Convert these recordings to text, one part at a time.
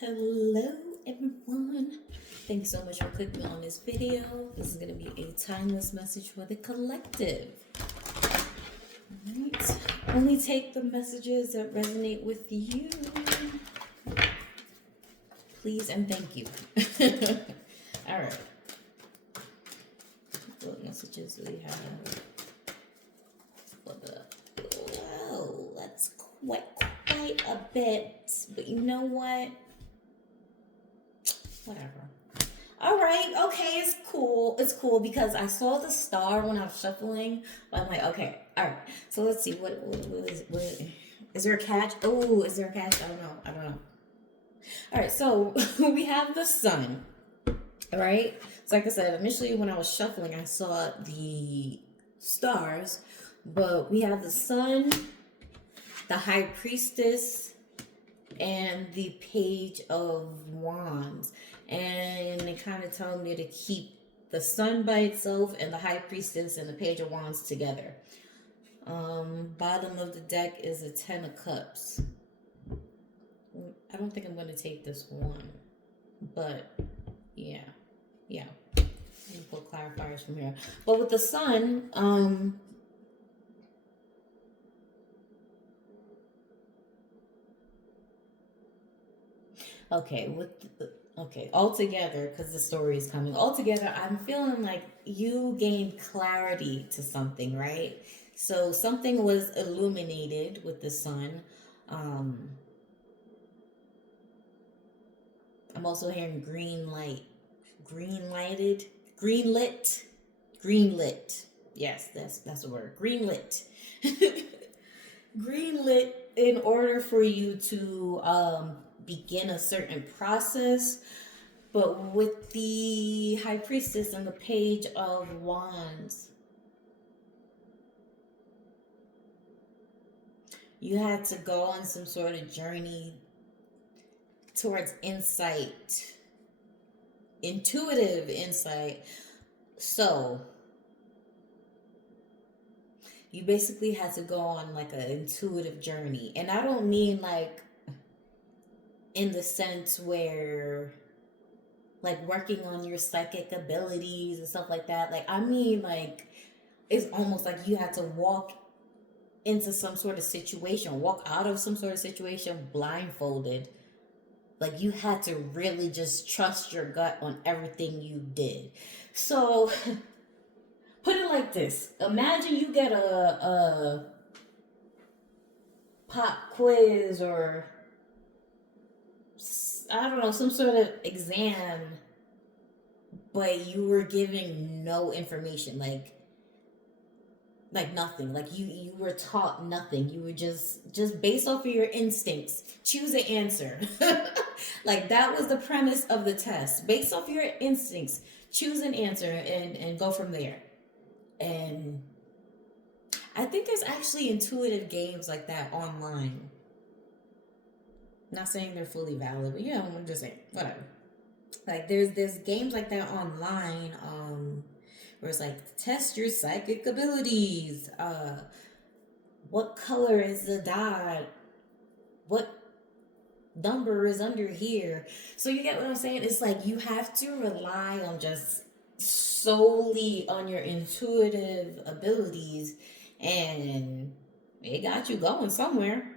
Hello everyone. Thank you so much for clicking on this video. This is going to be a timeless message for the collective. Alright. Only take the messages that resonate with you. Please and thank you. Alright. What messages do we have? Whoa, that's quite a bit. But you know what? Whatever. All right. Okay. It's cool. It's cool because I saw the star when I was shuffling. But I'm like, okay. All right. So let's see. What is there a catch? Oh, is there a catch? I don't know. All right. So we have the sun. All right. So like I said, initially when I was shuffling, I saw the stars, but we have the sun, the high priestess, and the page of wands. And it kind of told me to keep the sun by itself and the high priestess and the page of wands together. Bottom of the deck is a 10 of cups. I don't think I'm going to take this one, but yeah. Let me put clarifiers from here. But with the sun, all together, because the story is coming. All together, I'm feeling like you gained clarity to something, right? So something was illuminated with the sun. I'm also hearing greenlit. Yes, that's the word. Greenlit. Greenlit in order for you to begin a certain process. But with the high priestess and the page of wands, you had to go on some sort of journey towards insight, intuitive insight. So you basically had to go on like an intuitive journey. And I don't mean like in the sense where like working on your psychic abilities and stuff like that. Like, I mean, like, it's almost like you had to walk into some sort of situation, walk out of some sort of situation blindfolded. Like, you had to really just trust your gut on everything you did. So, put it like this. Imagine you get a pop quiz or I don't know, some sort of exam, but you were giving no information, like nothing. Like you were taught nothing. You were just based off of your instincts, choose an answer. Like that was the premise of the test. Based off your instincts, choose an answer and go from there. And I think there's actually intuitive games like that online. Not saying they're fully valid, but yeah, I'm just saying, whatever. Like there's games like that online, where it's like test your psychic abilities. What color is the dot? What number is under here? So you get what I'm saying? It's like you have to rely on just solely on your intuitive abilities, and it got you going somewhere.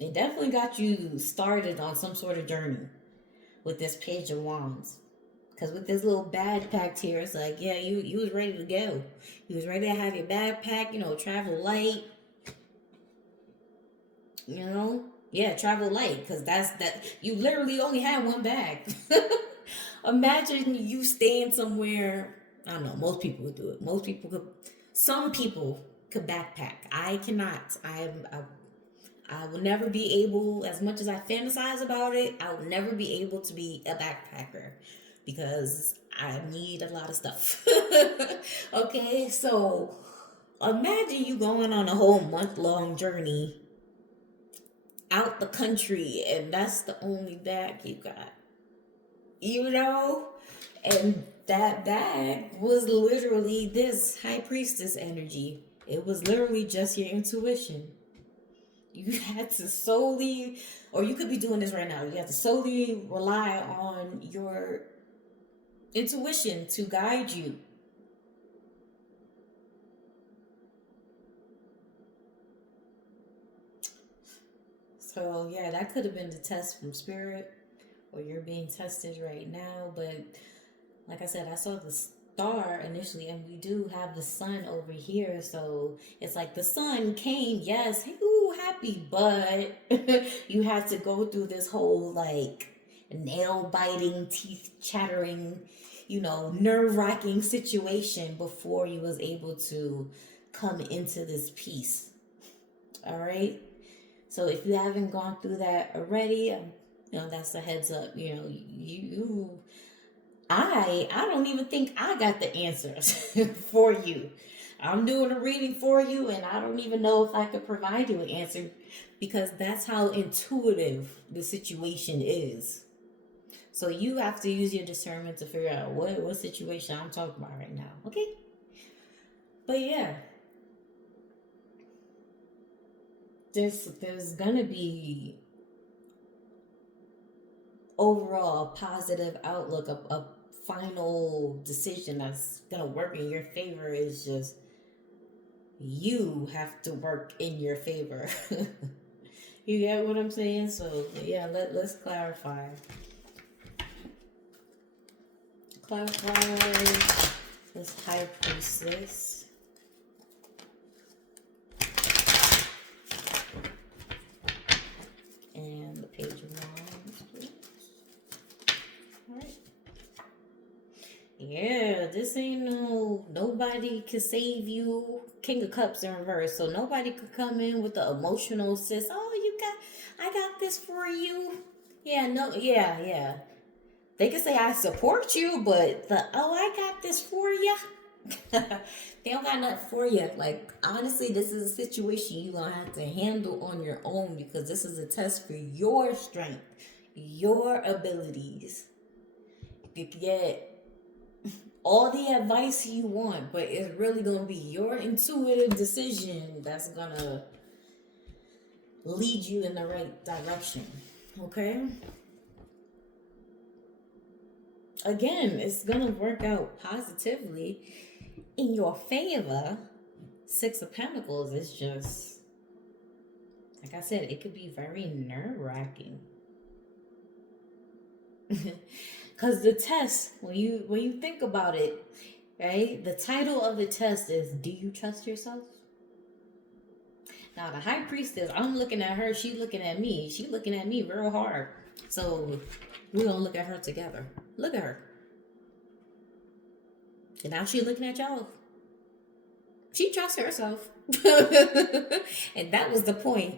It definitely got you started on some sort of journey with this page of wands. Because with this little backpack here, it's like, yeah, you was ready to go. You was ready to have your backpack, travel light. Yeah, travel light. Because that you literally only had one bag. Imagine you staying somewhere. I don't know. Most people would do it. Some people could backpack. I cannot. I will never be able, as much as I fantasize about it, I will never be able to be a backpacker because I need a lot of stuff. Okay, so imagine you going on a whole month-long journey out the country and that's the only bag you got. And that bag was literally this high priestess energy. It was literally just your intuition. You had to solely, or you could be doing this right now, you have to solely rely on your intuition to guide you. So yeah, that could have been the test from spirit, or you're being tested right now. But like I said, I saw the star initially, and we do have the sun over here. So it's like the sun came, yes, ooh, happy, but you had to go through this whole like nail biting, teeth chattering, nerve wracking situation before you was able to come into this peace. All right. So if you haven't gone through that already, that's a heads up. I don't even think I got the answers for you. I'm doing a reading for you, and I don't even know if I could provide you an answer because that's how intuitive the situation is. So you have to use your discernment to figure out what situation I'm talking about right now. Okay? But yeah, there's gonna be overall a positive outlook, a final decision that's gonna work in your favor. Is just you have to work in your favor. You get what I'm saying? So yeah, let's clarify this high priestess. And the page of wands, please. All right. Yeah, this ain't nobody can save you. King of Cups in reverse, so nobody could come in with the emotional sis. Oh, I got this for you. Yeah, no, yeah. They can say I support you, but I got this for you. They don't got nothing for you. Like, honestly, this is a situation you're gonna have to handle on your own because this is a test for your strength, your abilities. You can get all the advice you want, but it's really gonna be your intuitive decision that's gonna lead you in the right direction. Okay? Again, it's gonna work out positively in your favor. Six of Pentacles is just, like I said, it could be very nerve-wracking. Because the test, when you think about it, right? The title of the test is, do you trust yourself? Now, the High Priestess, I'm looking at her, she looking at me. She looking at me real hard. So, we're going to look at her together. Look at her. And now she's looking at y'all. She trusts herself. And that was the point.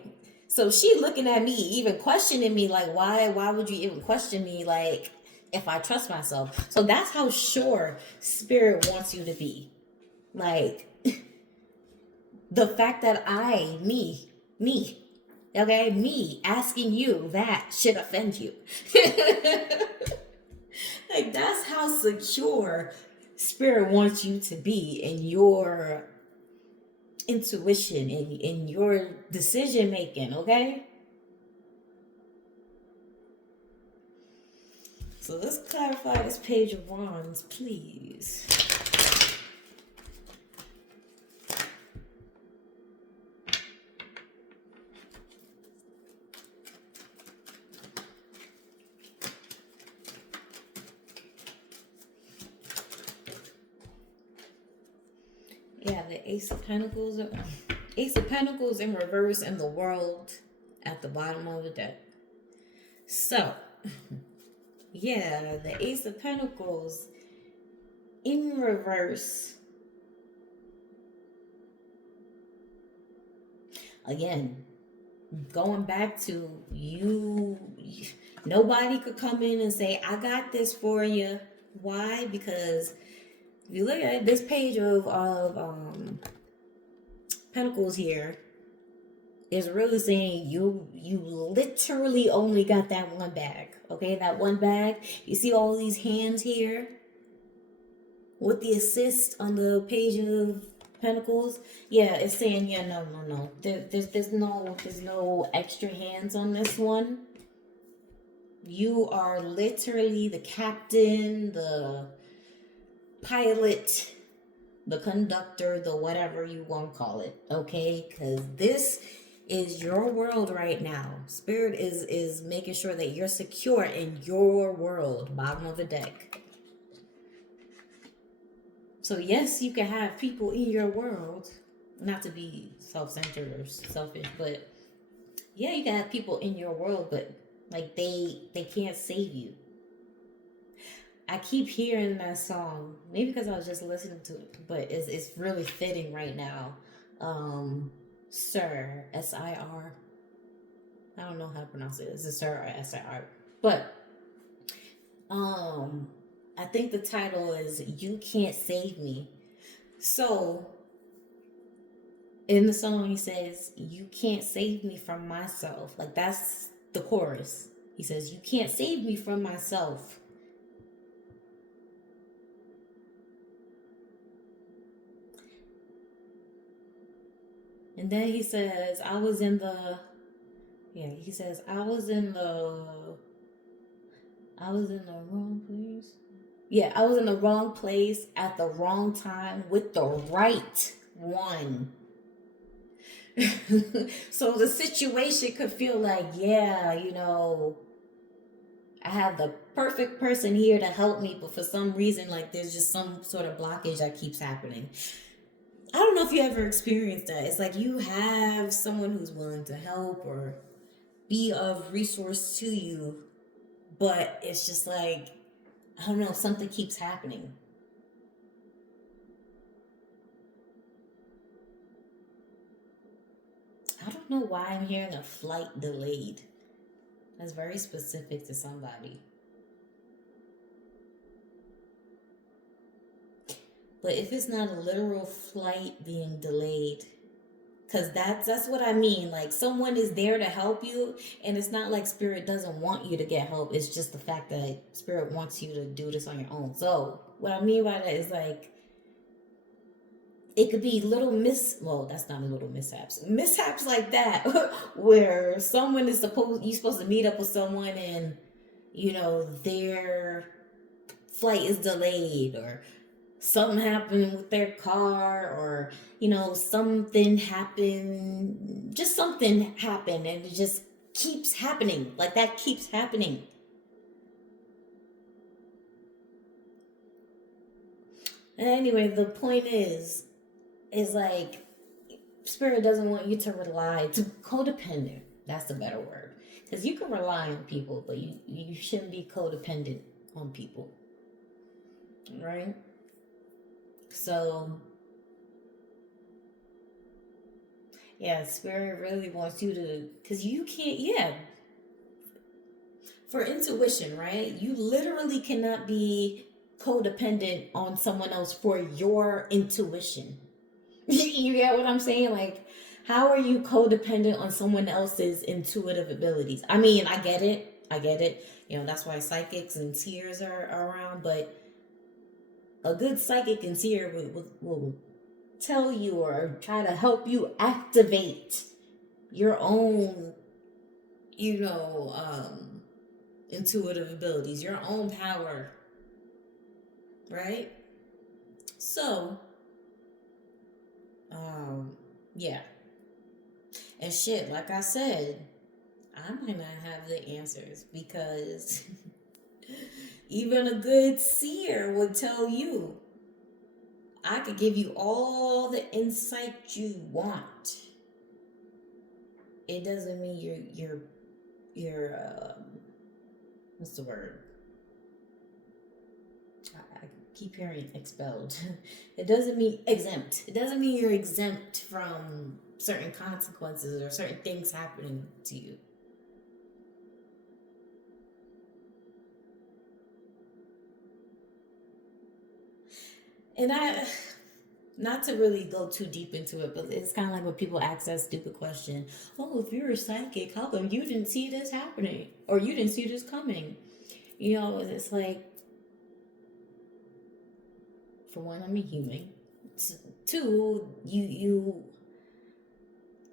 So, she looking at me, even questioning me, like, why would you even question me, like, if I trust myself? So, that's how sure Spirit wants you to be. Like, the fact that me, okay, me asking you that should offend you. Like, that's how secure Spirit wants you to be in your intuition, in your decision making, okay? So let's clarify this Page of Wands, please. Yeah, the Ace of Pentacles in reverse, and the World at the bottom of the deck. So, yeah, the Ace of Pentacles in reverse. Again, going back to you, nobody could come in and say, I got this for you. Why? Because if you look at this page of Pentacles here, is really saying you literally only got that one bag. Okay, that one bag. You see all these hands here with the assist on the Page of Pentacles, yeah, it's saying, yeah, no. There's no extra hands on this one. You are literally the captain, the pilot, the conductor, the whatever you want to call it, okay? Because this is your world right now. Spirit is making sure that you're secure in your world. Bottom of the deck. So yes, you can have people in your world, not to be self-centered or selfish, but yeah, you can have people in your world, but like they can't save you. I keep hearing that song, maybe because I was just listening to it, but it's really fitting right now. Sir, S-I-R. I don't know how to pronounce it. Is it Sir or S-I-R? But I think the title is "You Can't Save Me." So in the song, he says, "You can't save me from myself." Like, that's the chorus. He says, "You can't save me from myself." And then he says, I was in the wrong place. Yeah, I was in the wrong place at the wrong time with the right one. So the situation could feel like, yeah, I have the perfect person here to help me, but for some reason, like, there's just some sort of blockage that keeps happening. I don't know if you ever experienced that. It's like you have someone who's willing to help or be of resource to you, but it's just like, I don't know, something keeps happening. I don't know why I'm hearing a flight delayed. That's very specific to somebody. But if it's not a literal flight being delayed, because that's what I mean. Like, someone is there to help you, and it's not like Spirit doesn't want you to get help. It's just the fact that Spirit wants you to do this on your own. So what I mean by that is, like, it could be that's not little mishaps like that, where someone is you're supposed to meet up with someone, and their flight is delayed, or something happened with their car, or something happened, and it just keeps happening. Like, that keeps happening. And anyway, the point is like, Spirit doesn't want you to rely to codependent. That's the better word, because you can rely on people, but you shouldn't be codependent on people, right? So yeah, Spirit really wants you to, because you can't, for intuition, right? You literally cannot be codependent on someone else for your intuition. You get what I'm saying? Like, how are you codependent on someone else's intuitive abilities? I mean, I get it. That's why psychics and seers are around, but a good psychic and seer will tell you or try to help you activate your own, intuitive abilities, your own power, right? So, yeah. And shit, like I said, I might not have the answers, because even a good seer would tell you, I could give you all the insight you want. It doesn't mean you're what's the word? I keep hearing expelled. It doesn't mean exempt. It doesn't mean you're exempt from certain consequences or certain things happening to you. And not to really go too deep into it, but it's kind of like when people ask that stupid question, oh, if you're a psychic, how come you didn't see this happening? Or you didn't see this coming? It's like, for one, I'm a human. Two, you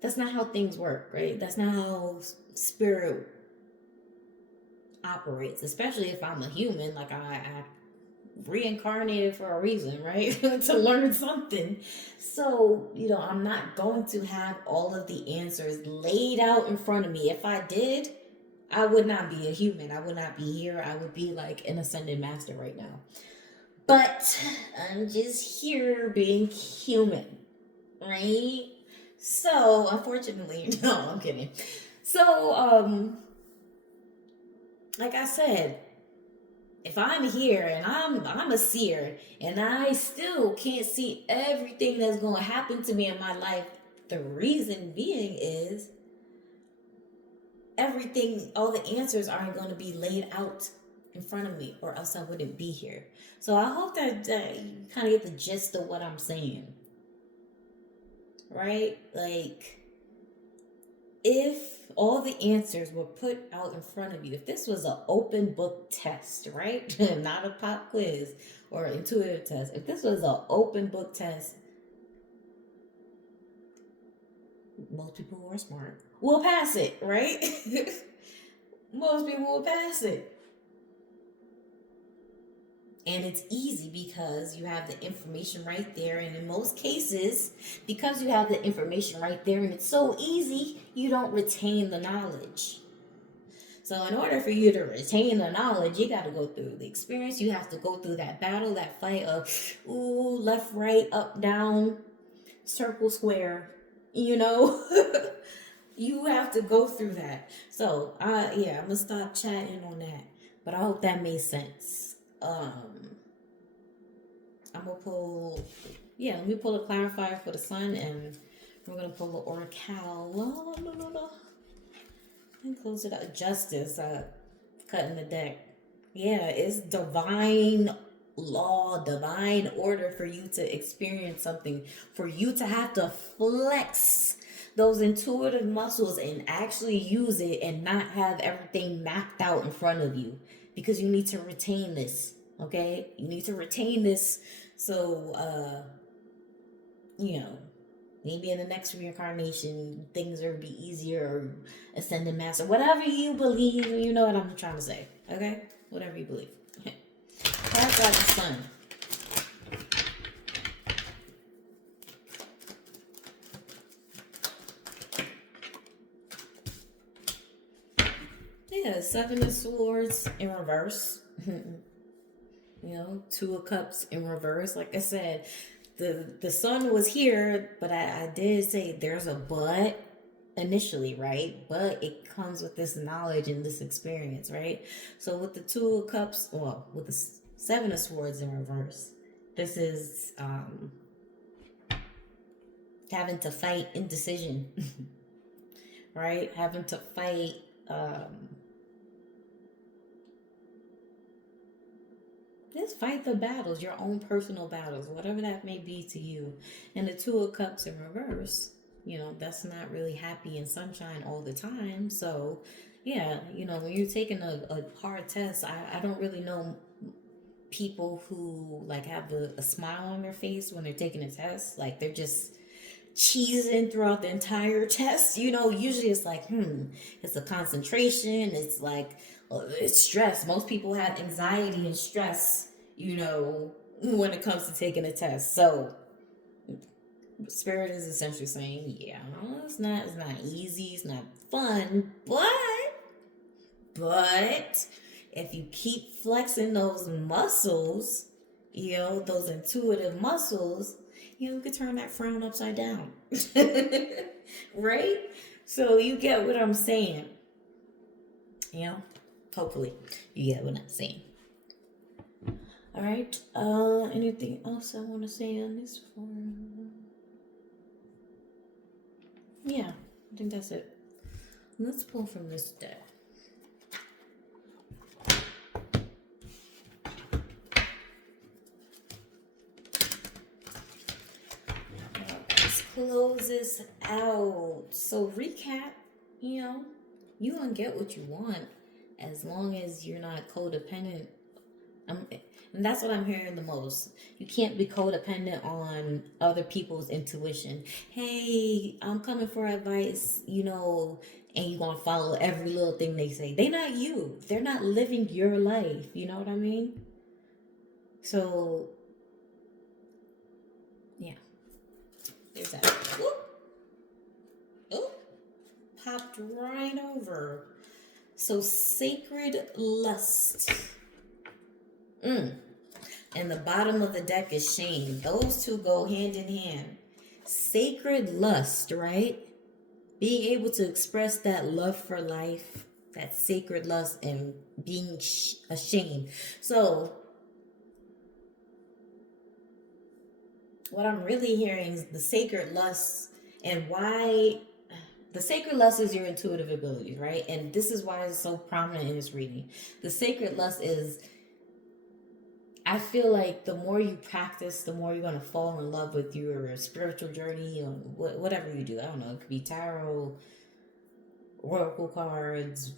that's not how things work, right? That's not how spirit operates, especially if I'm a human. Like I reincarnated for a reason, right? To learn something. So, I'm not going to have all of the answers laid out in front of me. If I did, I would not be a human. I would not be here. I would be like an ascended master right now. But I'm just here being human, right? So, unfortunately, no, I'm kidding. So, like I said, if I'm here and I'm a seer and I still can't see everything that's going to happen to me in my life, the reason being is everything, all the answers aren't going to be laid out in front of me, or else I wouldn't be here. So I hope that you kind of get the gist of what I'm saying, right? Like, if all the answers were put out in front of you, if this was an open book test, right? Not a pop quiz or intuitive test. If this was an open book test, most people who are smart will pass it, right? Most people will pass it. And it's easy because you have the information right there. And in most cases, because you have the information right there and it's so easy, you don't retain the knowledge. So in order for you to retain the knowledge, you got to go through the experience. You have to go through that battle, that fight of, left, right, up, down, circle, square, You have to go through that. So, I'm going to stop chatting on that. But I hope that made sense. I'm going to pull, let me pull a clarifier for the sun, and we're going to pull the oracle. And close it out. Justice, cutting the deck. Yeah, it's divine law, divine order for you to experience something, for you to have to flex those intuitive muscles and actually use it and not have everything mapped out in front of you, because you need to retain this. Okay, you need to retain this. So maybe in the next reincarnation things will be easier, or ascended master, whatever you believe. You know what I'm trying to say. Okay, whatever you believe. That's like the sun. Yeah, Seven of Swords in reverse. Two of Cups in reverse. Like I said, the sun was here, but I did say there's a but initially, right? But it comes with this knowledge and this experience, right? So with the Two of Cups, with the Seven of Swords in reverse, this is having to fight indecision, right? Having to fight just fight the battles, your own personal battles, whatever that may be to you. And the Two of Cups in reverse, that's not really happy and sunshine all the time. So, when you're taking a hard test, I don't really know people who like have a smile on their face when they're taking a test. Like they're just cheesing throughout the entire test. Usually it's like, it's a concentration. It's like, it's stress. Most people have anxiety and stress, when it comes to taking a test. So Spirit is essentially saying, it's not easy, it's not fun, but if you keep flexing those muscles, those intuitive muscles, you could turn that frown upside down. Right? So you get what I'm saying. Hopefully you get what I'm saying. All right. Anything else I want to say on this one? Yeah, I think that's it. Let's pull from this deck. Let's close this out. So recap, you gonna get what you want as long as you're not codependent. And that's what I'm hearing the most. You can't be codependent on other people's intuition. Hey, I'm coming for advice, and you're going to follow every little thing they say. They're not you. They're not living your life. You know what I mean? So, yeah. There's that. Whoop. Oh, popped right over. So, sacred lust. And the bottom of the deck is shame. Those two go hand in hand. Sacred lust, right? Being able to express that love for life, that sacred lust, and being ashamed. So, what I'm really hearing is the sacred lust, and why the sacred lust is your intuitive ability, right? And this is why it's so prominent in this reading. The sacred lust is, I feel like the more you practice, the more you're going to fall in love with your spiritual journey, or whatever you do. I don't know. It could be tarot, oracle cards,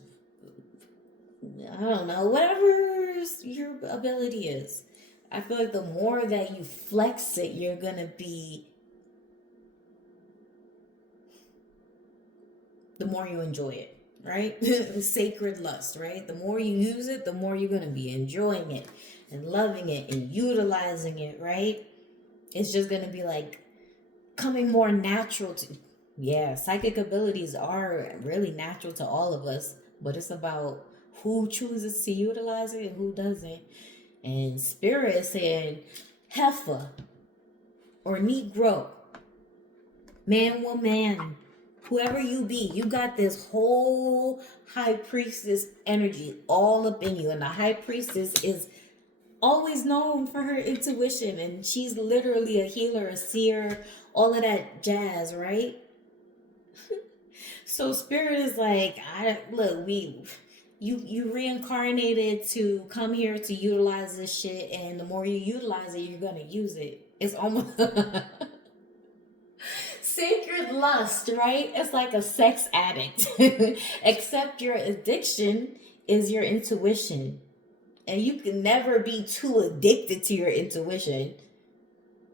I don't know, whatever your ability is. I feel like the more that you flex it, you're going to be, the more you enjoy it, right? Sacred lust, right? The more you use it, the more you're going to be enjoying it and loving it and utilizing it, right? It's just going to be like coming more natural to, yeah, psychic abilities are really natural to all of us, but it's about who chooses to utilize it and who doesn't. And Spirit is saying, heifer or Negro, man, woman, whoever you be, you got this whole high priestess energy all up in you. And the high priestess is always known for her intuition, and she's literally a healer, a seer, all of that jazz, right? So Spirit is like, you reincarnated to come here to utilize this shit, and the more you utilize it, you're gonna use it. It's almost sacred lust, right? It's like a sex addict, except your addiction is your intuition. And you can never be too addicted to your intuition,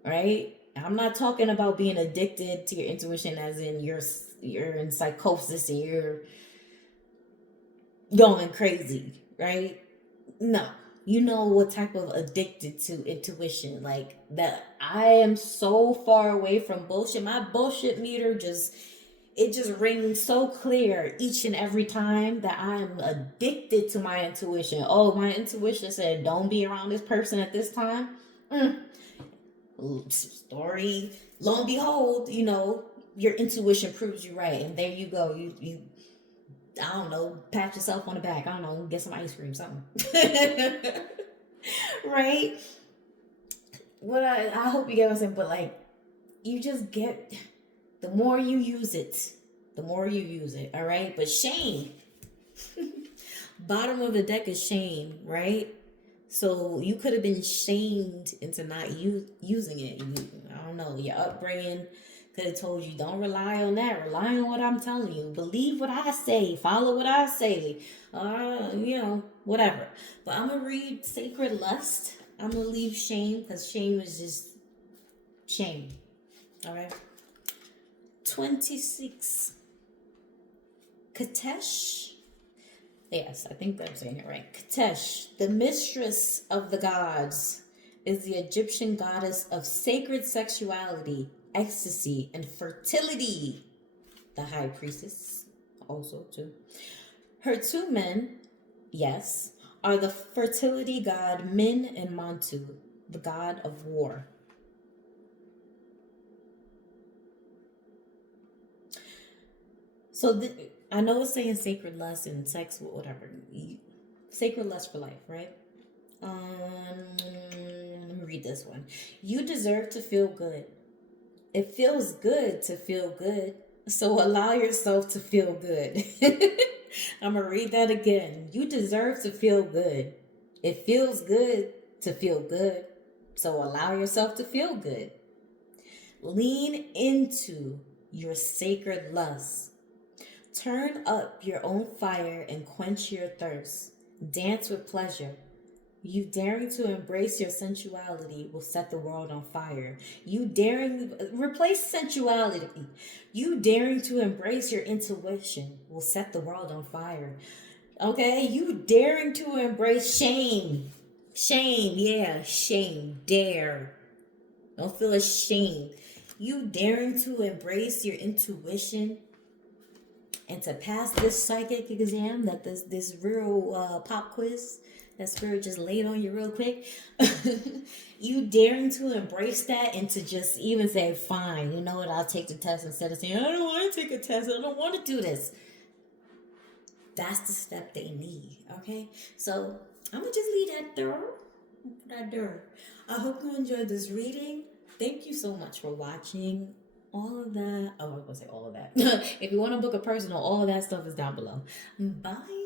right? I'm not talking about being addicted to your intuition as in you're in psychosis and you're going crazy, right? No. You know what type of addicted to intuition. Like that I am so far away from bullshit. My bullshit meter just rings so clear each and every time that I'm addicted to my intuition. Oh, my intuition said, don't be around this person at this time. Story. Lo and behold, your intuition proves you right. And there you go. You I don't know, pat yourself on the back. I don't know, get some ice cream, something. Right? What I hope you get what I'm saying, but like, you just get, the more you use it, all right? But shame, bottom of the deck is shame, right? So you could have been shamed into not using it. I don't know, your upbringing could have told you, don't rely on that. Rely on what I'm telling you. Believe what I say. Follow what I say. Whatever. But I'm going to read Sacred Lust. I'm going to leave shame because shame is just shame. All right. 26. Qetesh. Yes, I think I'm saying it right. Qetesh, the mistress of the gods, is the Egyptian goddess of sacred sexuality, ecstasy, and fertility. The high priestess, also too. Her two men, yes, are the fertility god Min and Montu, the god of war. So I know it's saying sacred lust and sex, whatever. Sacred lust for life, right? Let me read this one. You deserve to feel good. It feels good to feel good. So allow yourself to feel good. I'm going to read that again. You deserve to feel good. It feels good to feel good. So allow yourself to feel good. Lean into your sacred lust. Turn up your own fire and quench your thirst. Dance with pleasure. You daring to embrace your sensuality will set the world on fire. You daring, replace sensuality. You daring to embrace your intuition will set the world on fire. Okay? You daring to embrace shame. Shame, yeah, shame. Dare. Don't feel ashamed. You daring to embrace your intuition and to pass this psychic exam, that this real pop quiz that Spirit just laid on you real quick. You daring to embrace that and to just even say, fine, you know what, I'll take the test, instead of saying, I don't want to take a test, I don't want to do this. That's the step they need, okay? So I'm going to just leave that there. I hope you enjoyed this reading. Thank you so much for watching. All of that. Oh, I was going to say all of that. If you want to book a personal, all of that stuff is down below. Bye.